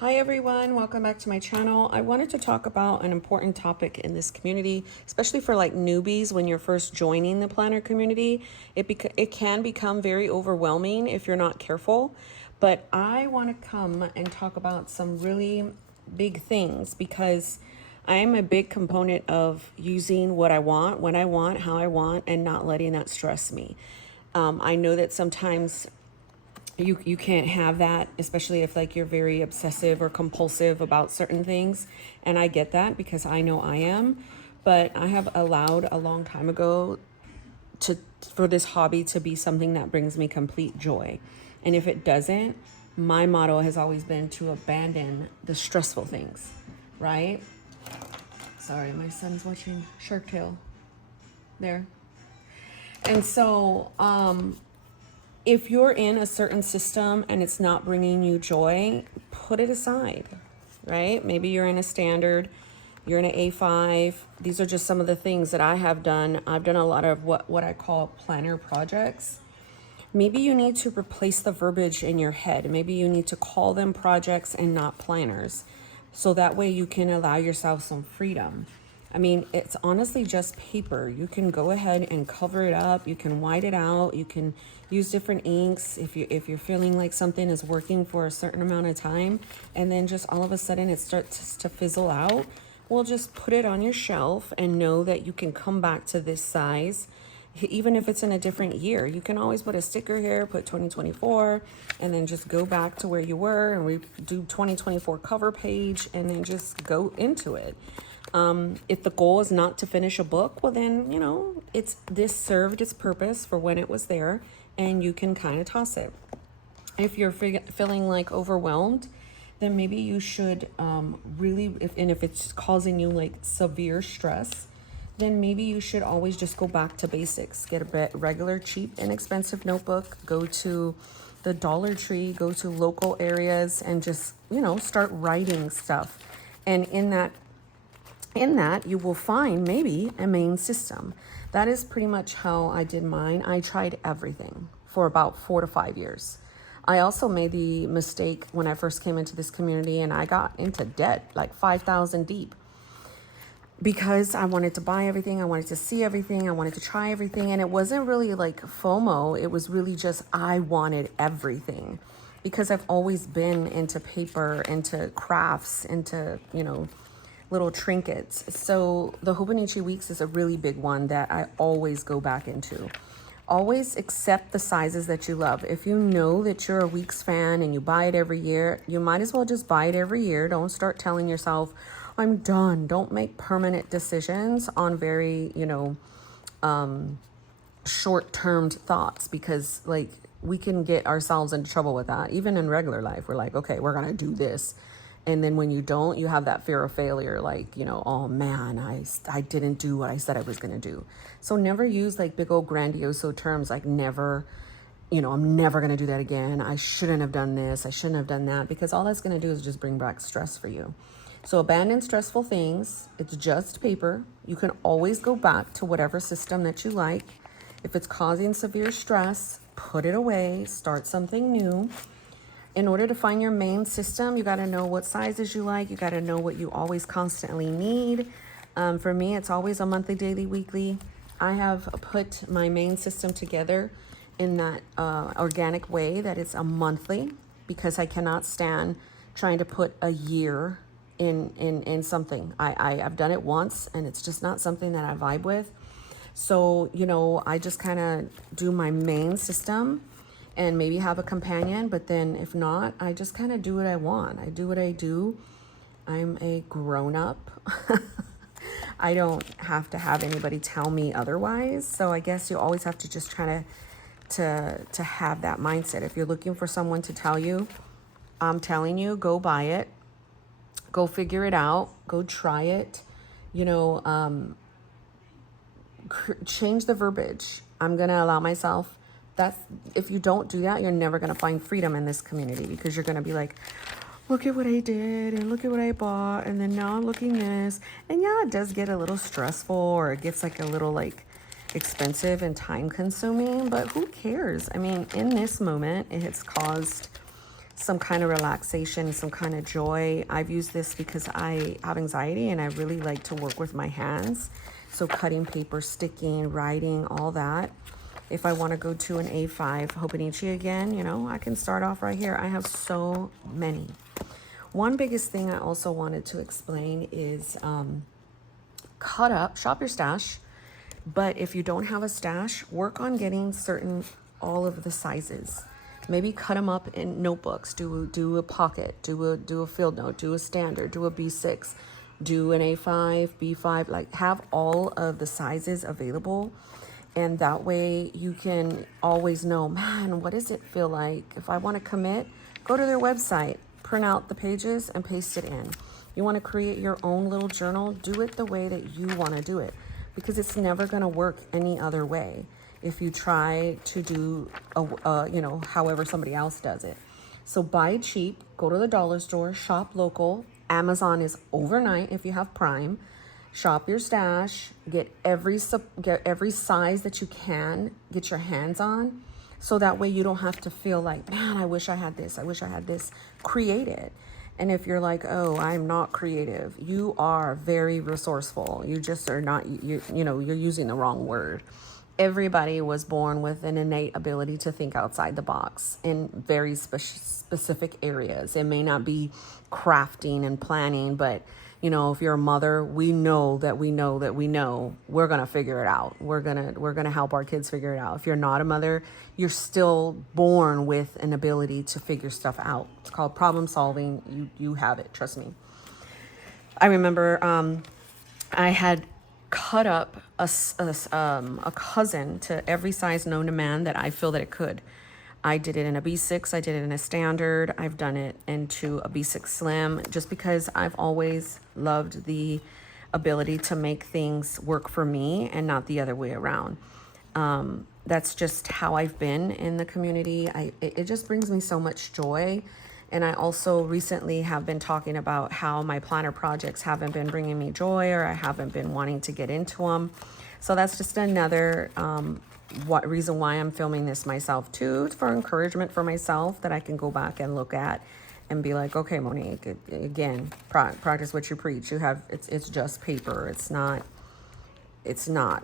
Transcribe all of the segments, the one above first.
Hi everyone, welcome back to my channel. I wanted to talk about an important topic in this community, especially for like newbies when you're first joining the planner community. It can become very overwhelming if you're not careful, but I want to come and talk about some really big things because I am a big component of using what I want, when I want, how I want, and not letting that stress me. I know that sometimes you can't have that, especially if like you're very obsessive or compulsive about certain things, and I get that because I know I am. But I have allowed a long time ago to for this hobby to be something that brings me complete joy, and if it doesn't, my motto has always been to abandon the stressful things, right? Sorry, my son's watching Shark Tale there. And so if you're in a certain system and it's not bringing you joy, put it aside, right? Maybe you're in a standard, you're in an A5. These are just some of the things that I have done. I've done a lot of what I call planner projects. Maybe you need to replace the verbiage in your head. Maybe you need to call them projects and not planners. So that way you can allow yourself some freedom. I mean, it's honestly just paper. You can go ahead and cover it up. You can white it out. You can use different inks if you're feeling like something is working for a certain amount of time, and then just all of a sudden it starts to fizzle out. Well, just put it on your shelf and know that you can come back to this size. Even if it's in a different year, you can always put a sticker here, put 2024, and then just go back to where you were and we do 2024 cover page and then just go into it. If the goal is not to finish a book, well then, this served its purpose for when it was there, and you can kind of toss it. If you're feeling like overwhelmed, then maybe you should if it's causing you like severe stress, then maybe you should always just go back to basics. Get a regular, cheap, inexpensive notebook, go to the Dollar Tree, go to local areas and just, start writing stuff. And in that you will find maybe a main system. That is pretty much how I did mine. I tried everything for about 4 to 5 years. I also made the mistake when I first came into this community and I got into debt, like 5,000 deep, because I wanted to buy everything, I wanted to see everything, I wanted to try everything, and it wasn't really like FOMO, it was really just I wanted everything because I've always been into paper, into crafts, into, little trinkets. So the Hobonichi Weeks is a really big one that I always go back into. Always accept the sizes that you love. If you know that you're a Weeks fan and you buy it every year, you might as well just buy it every year. Don't start telling yourself, I'm done. Don't make permanent decisions on very, short-term thoughts, because like we can get ourselves into trouble with that. Even in regular life, we're like, okay, we're going to do this. And then when you don't, you have that fear of failure, like, oh man, I didn't do what I said I was going to do. So never use like big old grandioso terms like never, I'm never going to do that again. I shouldn't have done this. I shouldn't have done that, because all that's going to do is just bring back stress for you. So abandon stressful things. It's just paper. You can always go back to whatever system that you like. If it's causing severe stress, put it away, start something new. In order to find your main system, you got to know what sizes you like. You got to know what you always constantly need. For me, it's always a monthly, daily, weekly. I have put my main system together in that organic way that it's a monthly, because I cannot stand trying to put a year in something. I've done it once and it's just not something that I vibe with. So, I just kind of do my main system and maybe have a companion, but then if not, I just kind of do what I want. I do what I do. I'm a grown-up. I don't have to have anybody tell me otherwise. So I guess you always have to just try to have that mindset. If you're looking for someone to tell you, I'm telling you, go buy it. Go figure it out. Go try it. Change the verbiage. I'm going to allow myself. If you don't do that, you're never going to find freedom in this community, because you're going to be like, look at what I did and look at what I bought, and then now I'm looking this. And yeah, it does get a little stressful, or it gets like a little like expensive and time consuming, but who cares? I mean, in this moment, it has caused some kind of relaxation, some kind of joy. I've used this because I have anxiety and I really like to work with my hands. So cutting paper, sticking, writing, all that. If I want to go to an A5 Hobonichi again, you know, I can start off right here. I have so many. One biggest thing I also wanted to explain is cut up, shop your stash. But if you don't have a stash, work on getting all of the sizes. Maybe cut them up in notebooks. Do a pocket, do a field note, do a standard, do a B6, do an A5, B5. Like, have all of the sizes available, and that way you can always know, man, what does it feel like? If I want to commit, go to their website, print out the pages and paste it in. You want to create your own little journal, do it the way that you want to do it, because it's never going to work any other way if you try to do you know, however somebody else does it. So buy cheap, go to the dollar store, shop local. Amazon is overnight if you have Prime. Shop your stash, get every size that you can get your hands on, so that way you don't have to feel like, man, I wish I had this, I wish I had this. Create it. And if you're like, oh, I'm not creative, you are very resourceful. You just are not, you know, you're using the wrong word. Everybody was born with an innate ability to think outside the box in very specific areas. It may not be crafting and planning, but you know, if you're a mother, we know we're gonna figure it out. We're gonna help our kids figure it out. If you're not a mother, you're still born with an ability to figure stuff out. It's called problem solving. You have it, trust me. I remember I had cut up a cousin to every size known to man that I feel that it could. I did it in a B6, I did it in a standard, I've done it into a B6 Slim, just because I've always loved the ability to make things work for me and not the other way around. That's just how I've been in the community. It just brings me so much joy. And I also recently have been talking about how my planner projects haven't been bringing me joy, or I haven't been wanting to get into them. So that's just another reason why I'm filming this myself too, for encouragement for myself, that I can go back and look at and be like, okay, Monique, again, practice what you preach. You have, it's just paper. It's not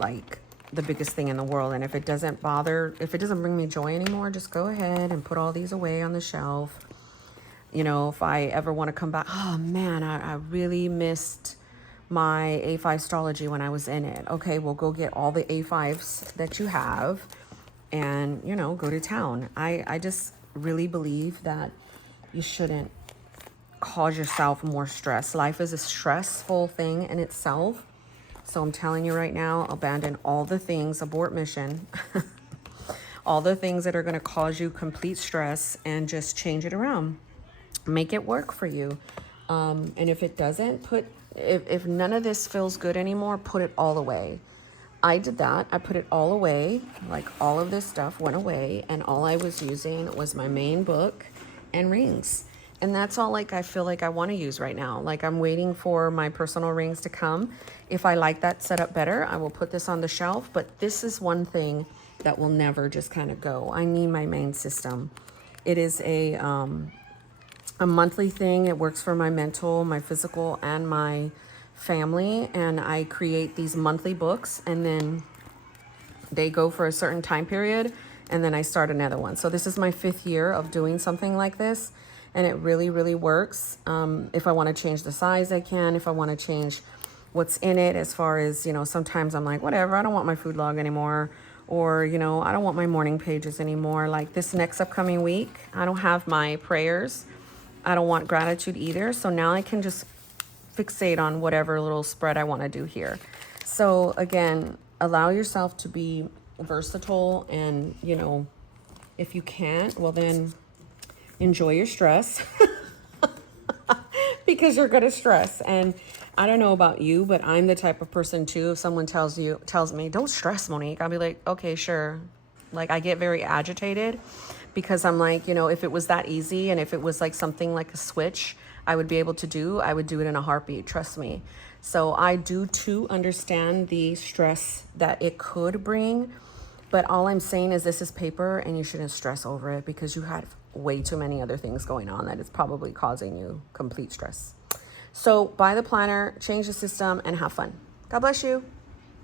like the biggest thing in the world. And if it doesn't bring me joy anymore, just go ahead and put all these away on the shelf. You know, if I ever want to come back, oh man, I really missed my A5 astrology when I was in it. Okay, well, go get all the A5s that you have and, you know, go to town. I just really believe that you shouldn't cause yourself more stress. Life is a stressful thing in itself. So I'm telling you right now, abandon all the things, abort mission, all the things that are going to cause you complete stress, and just change it around. Make it work for you. And if it doesn't, if none of this feels good anymore, put it all away. I did that. I put it all away. Like, all of this stuff went away, and all I was using was my main book and rings. And that's all, like, I feel like I want to use right now. Like, I'm waiting for my personal rings to come. If I like that setup better, I will put this on the shelf. But this is one thing that will never just kind of go. I need my main system. It is a monthly thing. It works for my mental, my physical, and my family. And I create these monthly books, and then they go for a certain time period, and then I start another one. So this is my 5th year of doing something like this, and it really, really works. If I want to change the size, I can. If I want to change what's in it, as far as, you know, sometimes I'm like, whatever, I don't want my food log anymore. Or, you know, I don't want my morning pages anymore. Like this next upcoming week, I don't have my prayers. I don't want gratitude either. So now I can just fixate on whatever little spread I want to do here. So again, allow yourself to be versatile, and, you know, if you can't, well then enjoy your stress because you're going to stress. And I don't know about you, but I'm the type of person too. If someone tells me, don't stress, Monique, I'll be like, okay, sure. Like, I get very agitated, because I'm like, you know, if it was that easy, and if it was like something like a switch I would be able to do, I would do it in a heartbeat, trust me. So I do too understand the stress that it could bring, but all I'm saying is this is paper, and you shouldn't stress over it, because you have way too many other things going on that is probably causing you complete stress. So buy the planner, change the system, and have fun. God bless you.